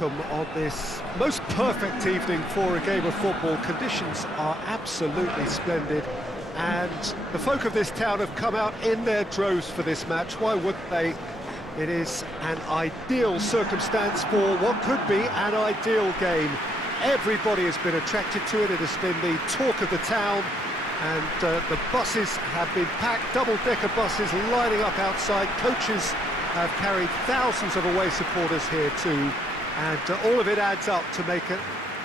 On this most perfect evening for a game of football. Conditions are absolutely splendid, and the folk of this town have come out in their droves for this match. Why wouldn't they? It is an ideal circumstance for what could be an ideal game. Everybody has been attracted to it. It has been the talk of the town, and the buses have been packed, double-decker buses lining up outside. Coaches have carried thousands of away supporters here too. And all of it adds up to make a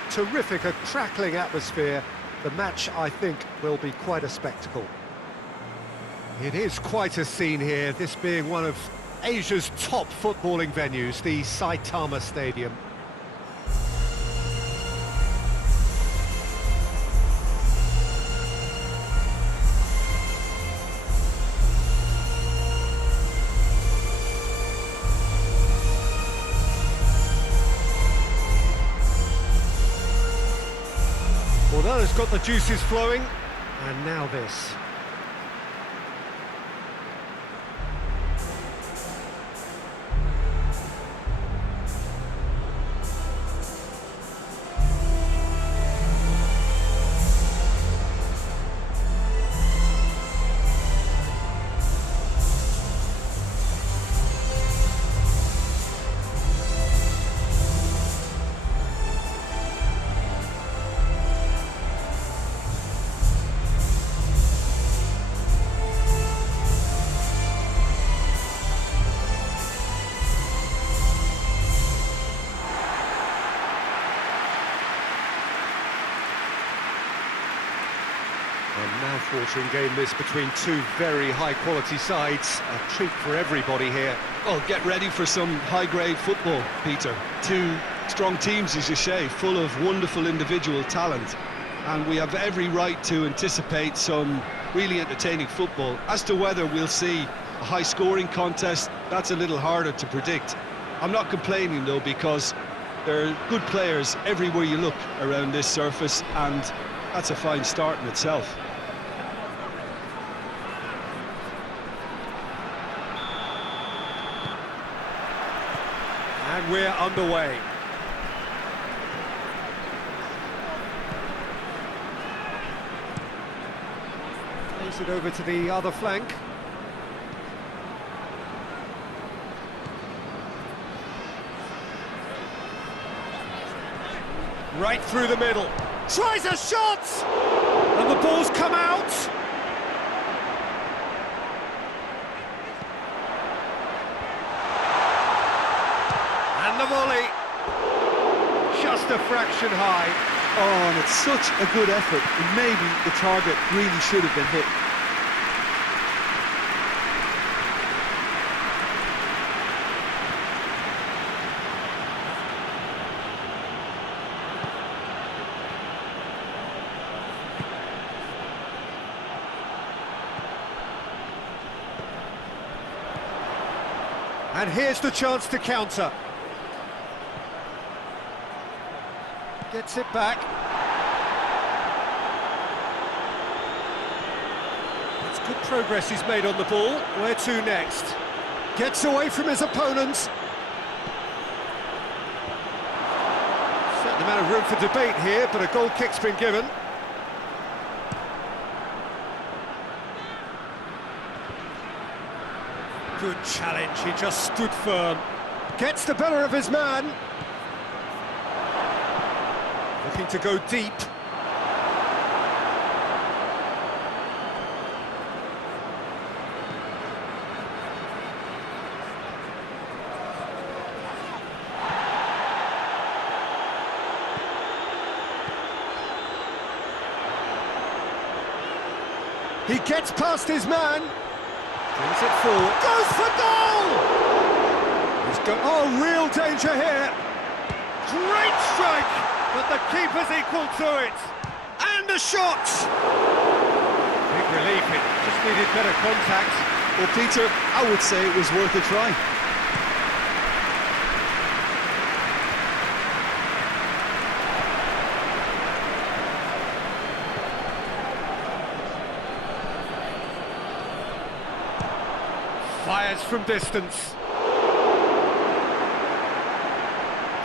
terrific, a crackling atmosphere. The match, I think, will be quite a spectacle. It is quite a scene here, this being one of Asia's top footballing venues, the Saitama Stadium. Well, that has got the juices flowing, and now this. A mouth-watering game this between two very high-quality sides. A treat for everybody here. Well, get ready for some high-grade football, Peter. Two strong teams, as you say, full of wonderful individual talent. And we have every right to anticipate some really entertaining football. As to whether we'll see a high-scoring contest, that's a little harder to predict. I'm not complaining, though, because there are good players everywhere you look around this surface, and that's a fine start in itself. And we're underway. Plays it over to the other flank. Right through the middle. Tries a shot! And the ball's come out! And the volley! Just a fraction high. Oh, and it's such a good effort. And maybe the target really should have been hit. And here's the chance to counter. Gets it back. It's good progress he's made on the ball. Where to next? Gets away from his opponents. Certain amount of room for debate here, but a goal kick's been given. Good challenge, he just stood firm. Gets the better of his man. Looking to go deep. He gets past his man. Brings it forward. Goes for goal! Oh, real danger here. Great strike, but the keeper's equal to it. And a shot! Big relief, it just needed better contact. Well, Peter, I would say it was worth a try. Fires from distance.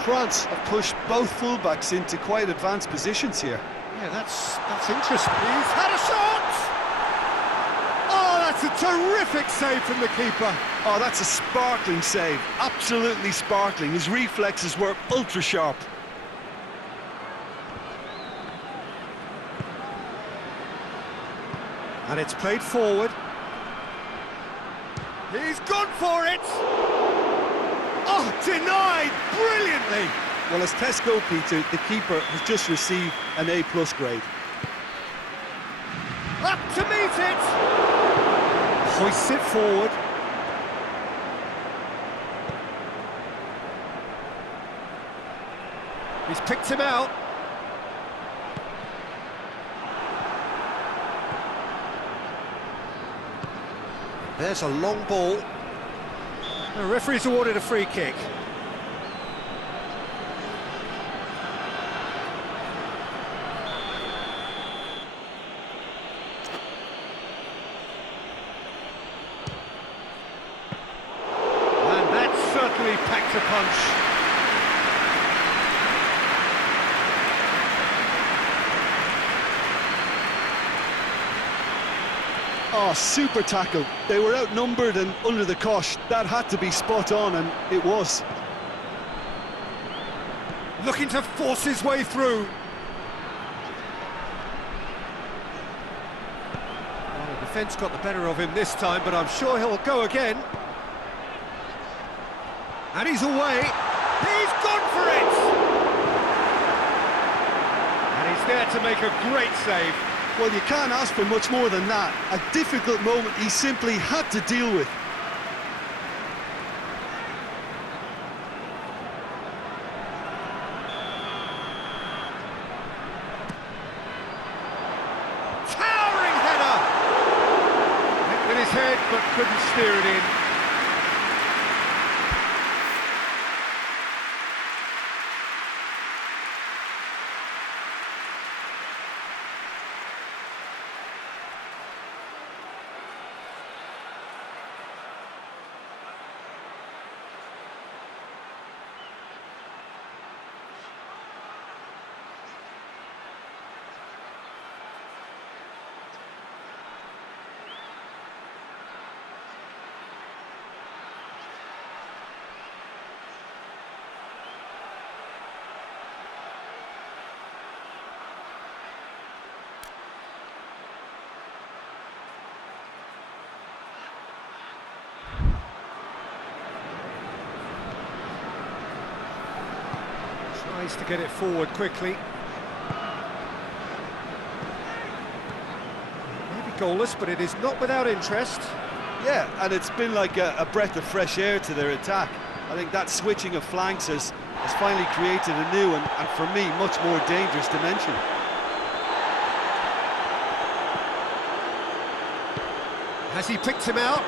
France have pushed both fullbacks into quite advanced positions here. Yeah, that's interesting. He's had a shot! Oh, that's a terrific save from the keeper. Oh, that's a sparkling save, absolutely sparkling. His reflexes were ultra sharp. And it's played forward. He's gone for it! Oh, denied brilliantly! Well, as tests go, Peter, the keeper has just received an A+ grade. Up to meet it! Hoists it forward. He's picked him out. There's a long ball. The referee's awarded a free kick. And that certainly packed a punch. Oh, super tackle. They were outnumbered and under the cosh. That had to be spot on, and it was. Looking to force his way through. Well, the defence got the better of him this time, but I'm sure he'll go again. And he's away. He's gone for it! And he's there to make a great save. Well, you can't ask for much more than that. A difficult moment he simply had to deal with. Towering header! Hit with his head, but couldn't steer it in. Tries to get it forward quickly. Maybe goalless, but it is not without interest. Yeah, and it's been like a breath of fresh air to their attack. I think that switching of flanks has finally created a new and for me, much more dangerous dimension. Has he picked him out?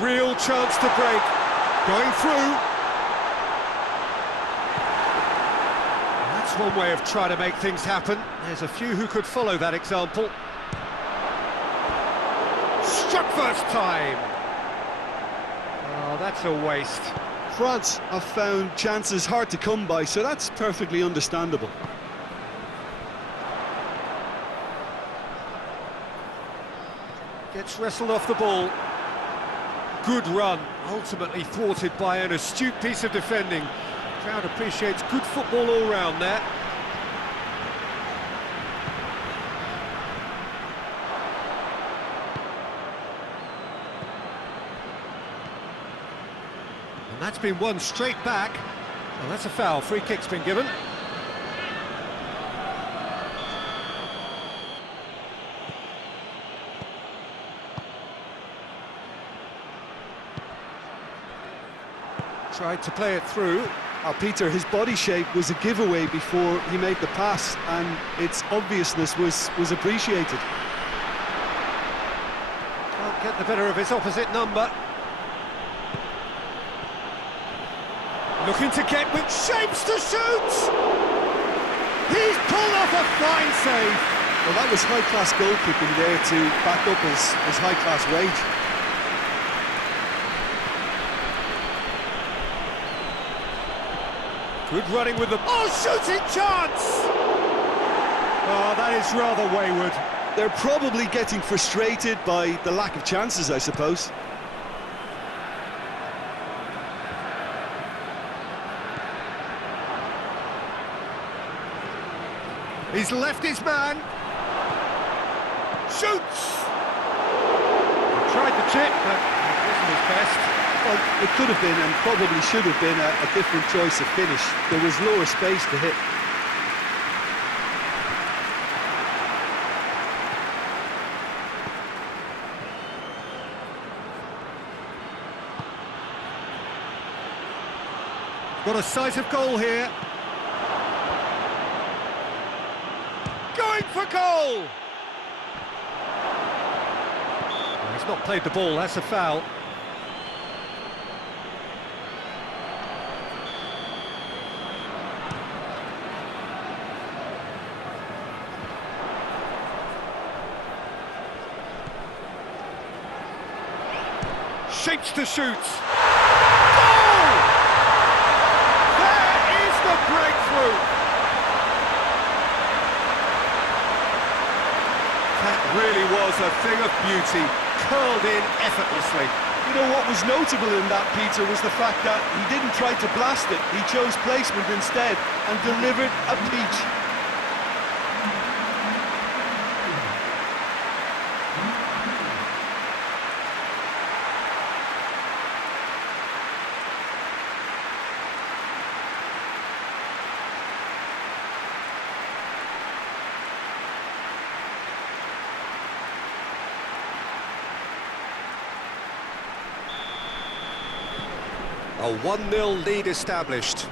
A real chance to break. Going through. That's one way of trying to make things happen. There's a few who could follow that example. Struck first time. Oh, that's a waste. France have found chances hard to come by, so that's perfectly understandable. Gets wrestled off the ball. Good run, ultimately thwarted by an astute piece of defending. Crowd appreciates good football all round there. And that's been won straight back. Well, that's a foul. Free kick's been given. Tried to play it through. Peter, his body shape was a giveaway before he made the pass, and its obviousness was appreciated. Can't get the better of his opposite number. Looking to get with shapes to shoot! He's pulled off a fine save. Well, that was high-class goalkeeping there to back up his high-class wage. Good running with the... Oh, shooting chance! Oh, that is rather wayward. They're probably getting frustrated by the lack of chances, I suppose. He's left his man. Shoots! He tried the chip, but it wasn't his best. Well, it could have been and probably should have been a different choice of finish. There was lower space to hit. Got a sight of goal here. Going for goal! Well, he's not played the ball, that's a foul. Shapes to shoot. Goal! There is the breakthrough. That really was a thing of beauty, curled in effortlessly. You know what was notable in that, Peter, was the fact that he didn't try to blast it. He chose placement instead and delivered a peach. A 1-0 lead established.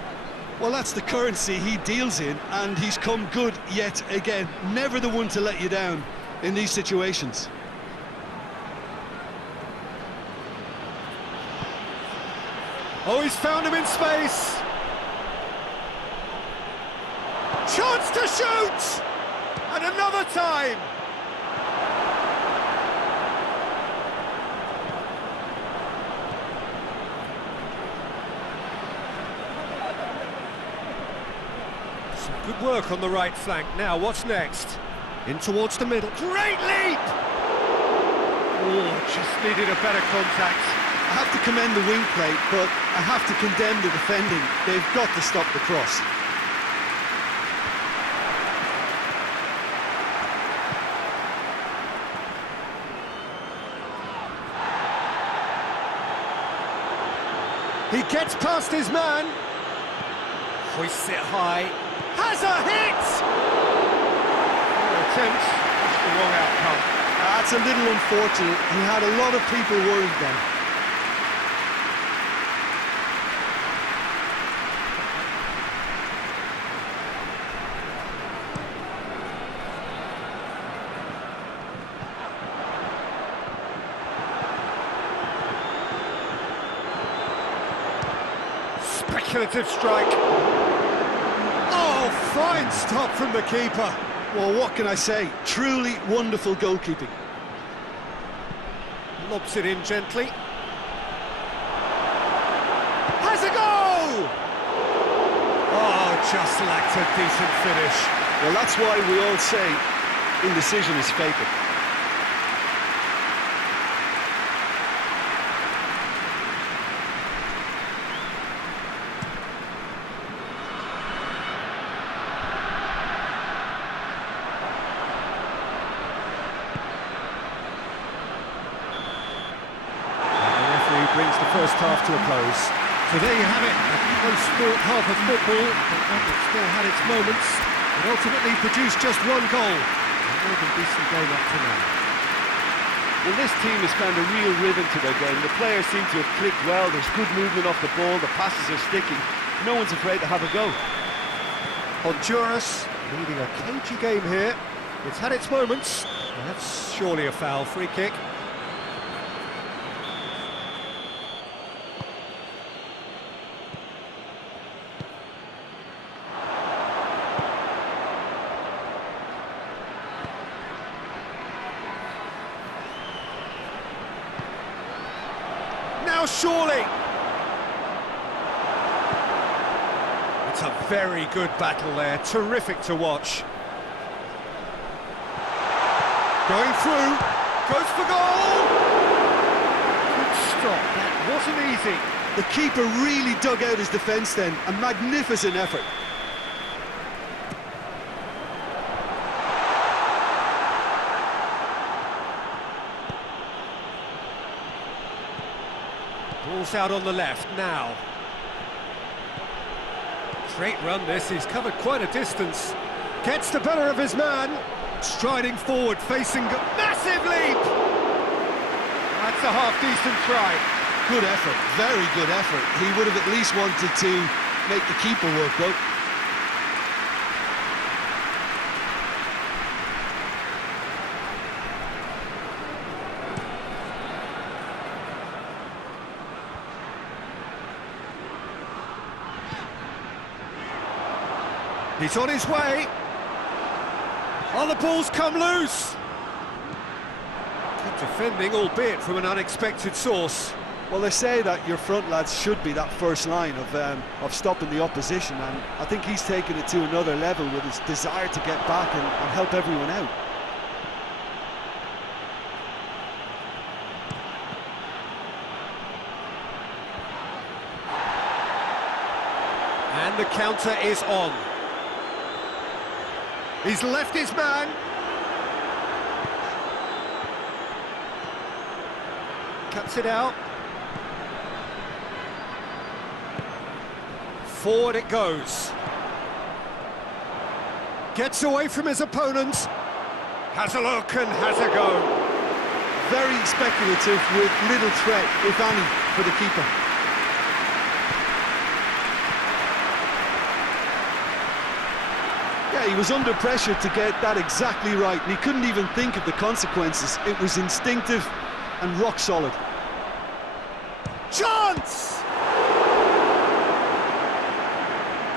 Well, that's the currency he deals in, and he's come good yet again. Never the one to let you down in these situations. Oh, he's found him in space. Chance to shoot! And another time! Good work on the right flank. Now, what's next? In towards the middle. Great leap! Oh, just needed a better contact. I have to commend the wing play, but I have to condemn the defending. They've got to stop the cross. He gets past his man. Hoists it high. Has a hit! Attempt, just the wrong outcome. That's a little unfortunate. He had a lot of people worried then. Speculative strike. Oh, fine stop from the keeper. Well, what can I say? Truly wonderful goalkeeping. Lobs it in gently. Has a goal! Oh, just lacked a decent finish. Well, that's why we all say indecision is fatal. Brings the first half to a close. So there you have it, a close-fought half of football, but one that still had its moments. It ultimately produced just one goal. A more than decent game up to now. Well, this team has found a real rhythm to their game. The players seem to have clicked well. There's good movement off the ball. The passes are sticking. No one's afraid to have a go. Honduras leading a cagey game here. It's had its moments. That's surely a foul. Free kick. Now surely! That's a very good battle there, terrific to watch. Going through, goes for goal! Good stop, that wasn't easy. The keeper really dug out his defence then, a magnificent effort. Ball's out on the left now. Great run this, he's covered quite a distance. Gets the better of his man. Striding forward, facing massive leap! That's a half-decent try. Good effort, very good effort. He would have at least wanted to make the keeper work, though. He's on his way. Oh, the ball's come loose. Good defending, albeit from an unexpected source. Well, they say that your front lads should be that first line of stopping the opposition, and I think he's taken it to another level with his desire to get back and help everyone out. And the counter is on. He's left his man. Cuts it out. Forward it goes. Gets away from his opponents. Has a look and has a go. Very speculative with little threat, if any, for the keeper. Yeah, he was under pressure to get that exactly right, and he couldn't even think of the consequences. It was instinctive and rock solid. Chance!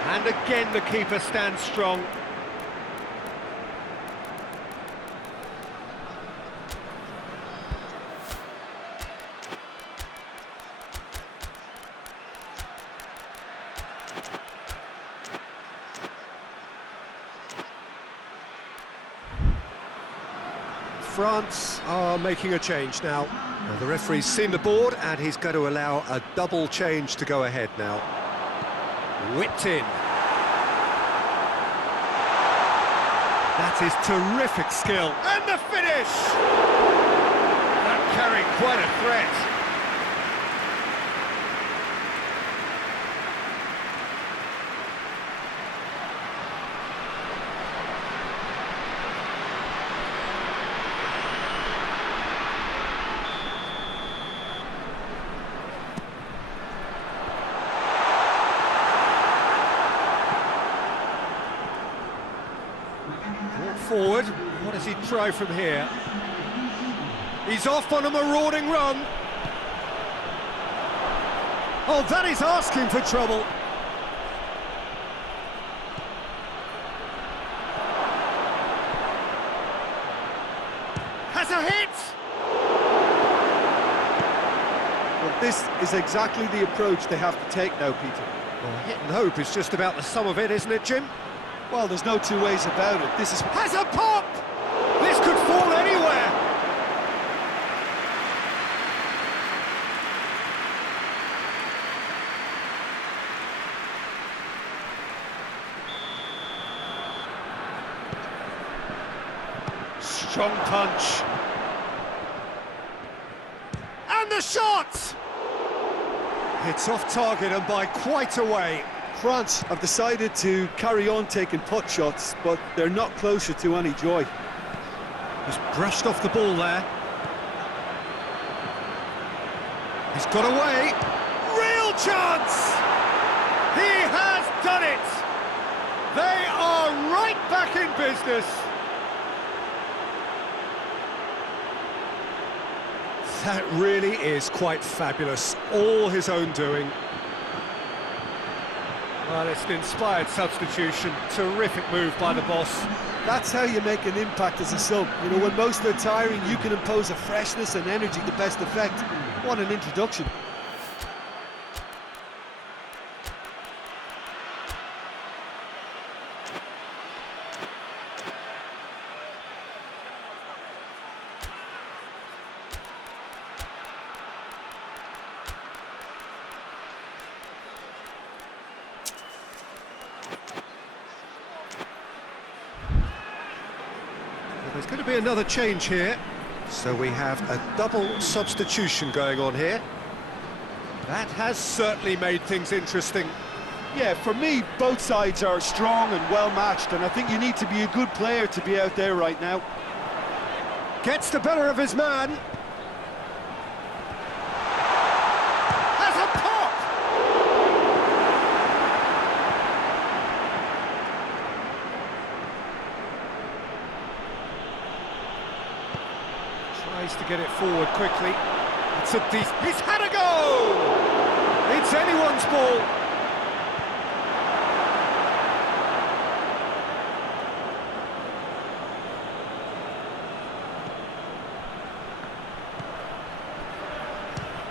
And again the keeper stands strong. France are making a change now. The referee's seen the board and he's going to allow a double change to go ahead now. Whipped in. That is terrific skill. And the finish! That carried quite a threat. Forward, what does he try from here? He's off on a marauding run. Oh, that is asking for trouble. Has a hit! Well, this is exactly the approach they have to take now, Peter. Well, hit and hope is just about the sum of it, isn't it, Jim? Well, there's no two ways about it. This is... Has a pop! This could fall anywhere! Strong punch. And the shot! It's off target and by quite a way. France have decided to carry on taking pot shots, but they're not closer to any joy. He's brushed off the ball there. He's got away. Real chance! He has done it! They are right back in business. That really is quite fabulous. All his own doing. Well, it's an inspired substitution. Terrific move by the boss. That's how you make an impact as a sub. You know, when most are tiring, you can impose a freshness and energy to best effect. What an introduction. Well, there's going to be another change here. So we have a double substitution going on here. That has certainly made things interesting. Yeah, for me, both sides are strong and well-matched, and I think you need to be a good player to be out there right now. Gets the better of his man. Has a pop! Tries to get it forward quickly. It's a he's had a go! It's anyone's ball.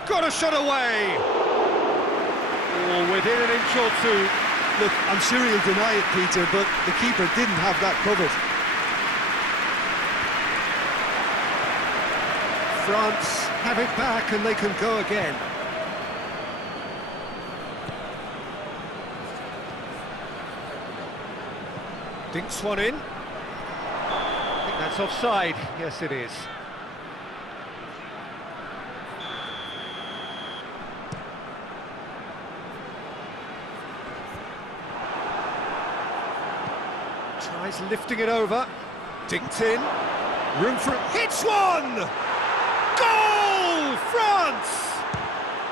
Got a shot away! Oh, within an inch or two. Look, I'm sure he'll deny it, Peter, but the keeper didn't have that covered. France have it back and they can go again. Dinks one in. I think that's offside. Yes, it is. Tries lifting it over. Dinked in. Room for it. Hits one! Goal! France!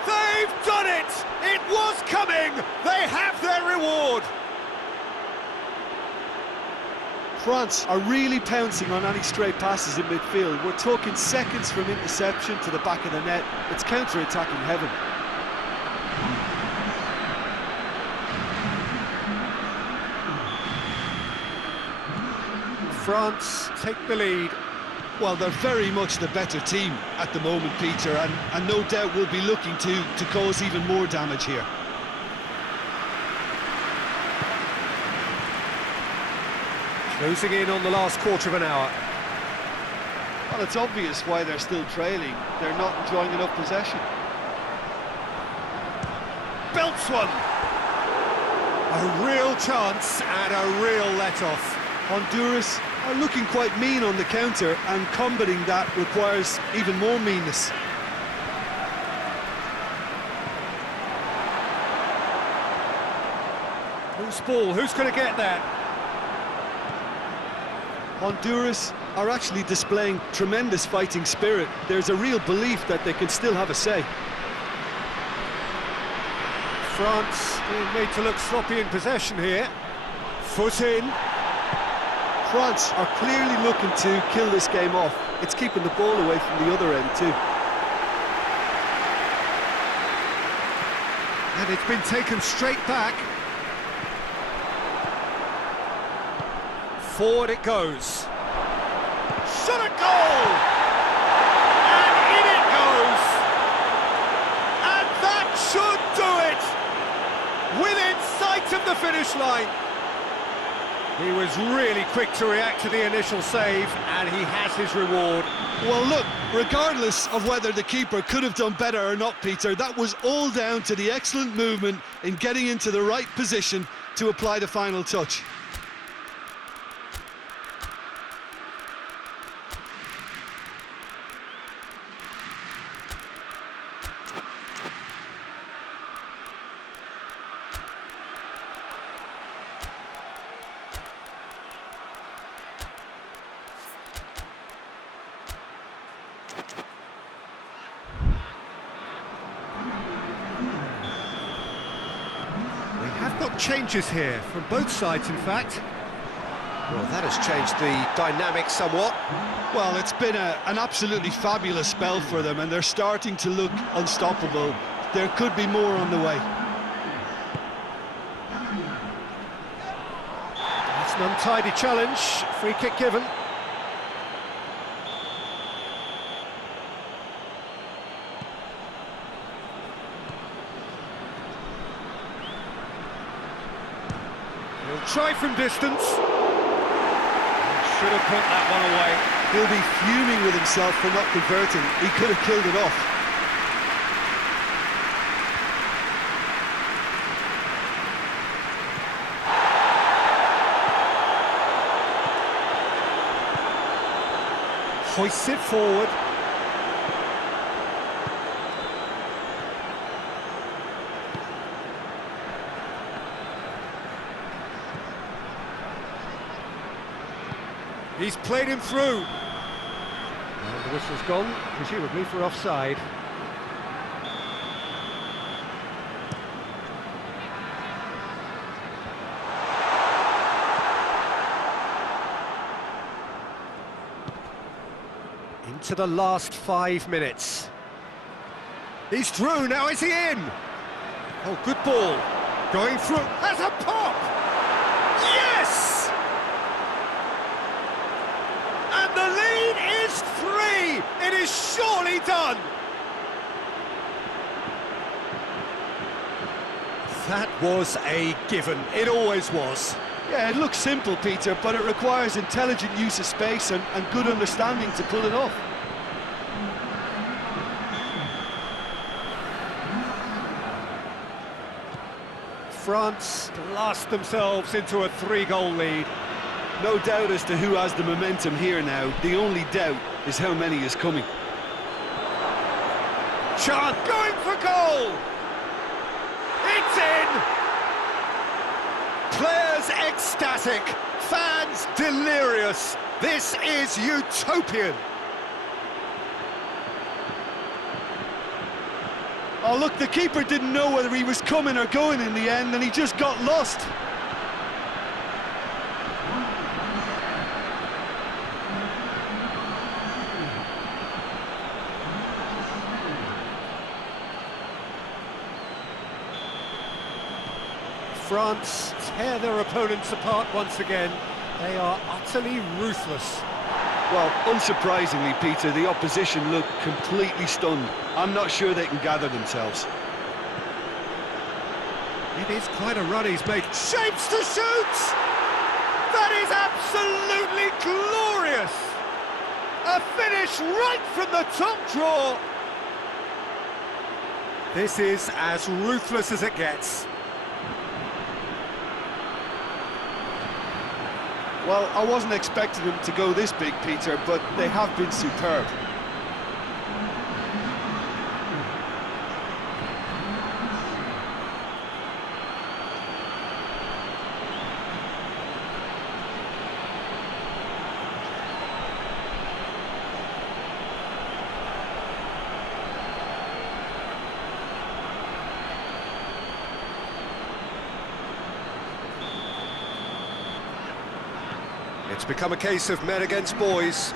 They've done it! It was coming! They have their reward! France are really pouncing on any stray passes in midfield. We're talking seconds from interception to the back of the net. It's counter-attacking heaven. France take the lead. Well, they're very much the better team at the moment, Peter, and no doubt will be looking to cause even more damage here. Closing in on the last quarter of an hour. Well, it's obvious why they're still trailing. They're not enjoying enough possession. Belts one! A real chance and a real let-off. Honduras are looking quite mean on the counter, and combating that requires even more meanness. Loose ball, who's going to get that? Honduras are actually displaying tremendous fighting spirit. There's a real belief that they can still have a say. France being made to look sloppy in possession here. Foot in. France are clearly looking to kill this game off. It's keeping the ball away from the other end too. And it's been taken straight back. Forward it goes. Shot at goal! And in it goes! And that should do it! Within sight of the finish line. He was really quick to react to the initial save, and he has his reward. Well, look, regardless of whether the keeper could have done better or not, Peter, that was all down to the excellent movement in getting into the right position to apply the final touch. Got changes here from both sides, in fact. Well, that has changed the dynamic somewhat. Well, it's been an absolutely fabulous spell for them, and they're starting to look unstoppable. There could be more on the way. It's an untidy challenge. Free kick given. Try from distance. Should have put that one away. He'll be fuming with himself for not converting. He could have killed it off. Hoists it forward. He's played him through. And the whistle's gone, presumably for offside. Into the last 5 minutes. He's through, now is he in? Oh, good ball. Going through, has a pop! Yes! And the lead is 3! It is surely done! That was a given, it always was. Yeah, it looks simple, Peter, but it requires intelligent use of space and good understanding to pull it off. France blast themselves into a 3-goal lead. No doubt as to who has the momentum here now. The only doubt is how many is coming. Chant going for goal! It's in! Players ecstatic, fans delirious. This is utopian. Oh, look, the keeper didn't know whether he was coming or going in the end, and he just got lost. France tear their opponents apart once again. They are utterly ruthless. Well, unsurprisingly, Peter, the opposition look completely stunned. I'm not sure they can gather themselves. It is quite a run he's making. Shapes to shoot! That is absolutely glorious! A finish right from the top draw! This is as ruthless as it gets. Well, I wasn't expecting them to go this big, Peter, but they have been superb. It's become a case of men against boys.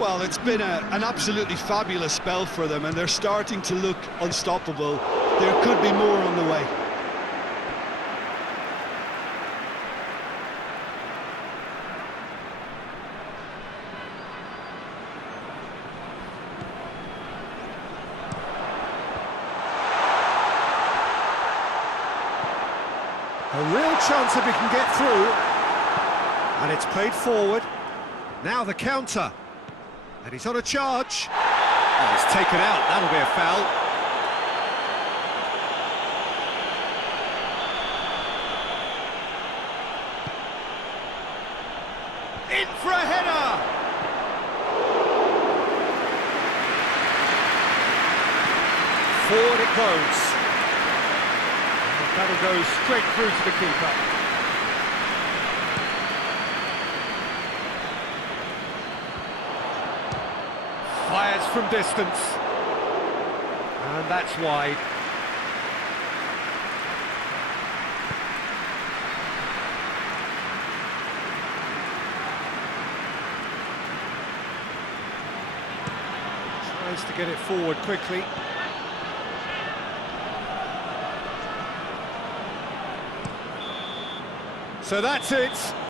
Well, it's been an absolutely fabulous spell for them, and they're starting to look unstoppable. There could be more on the way. A real chance if he can get through. And it's played forward. Now the counter. And he's on a charge. Oh, he's taken out. That'll be a foul. In for a header. Forward it goes. And that'll go straight through to the keeper. Fires from distance, and that's wide. Tries to get it forward quickly. So that's it.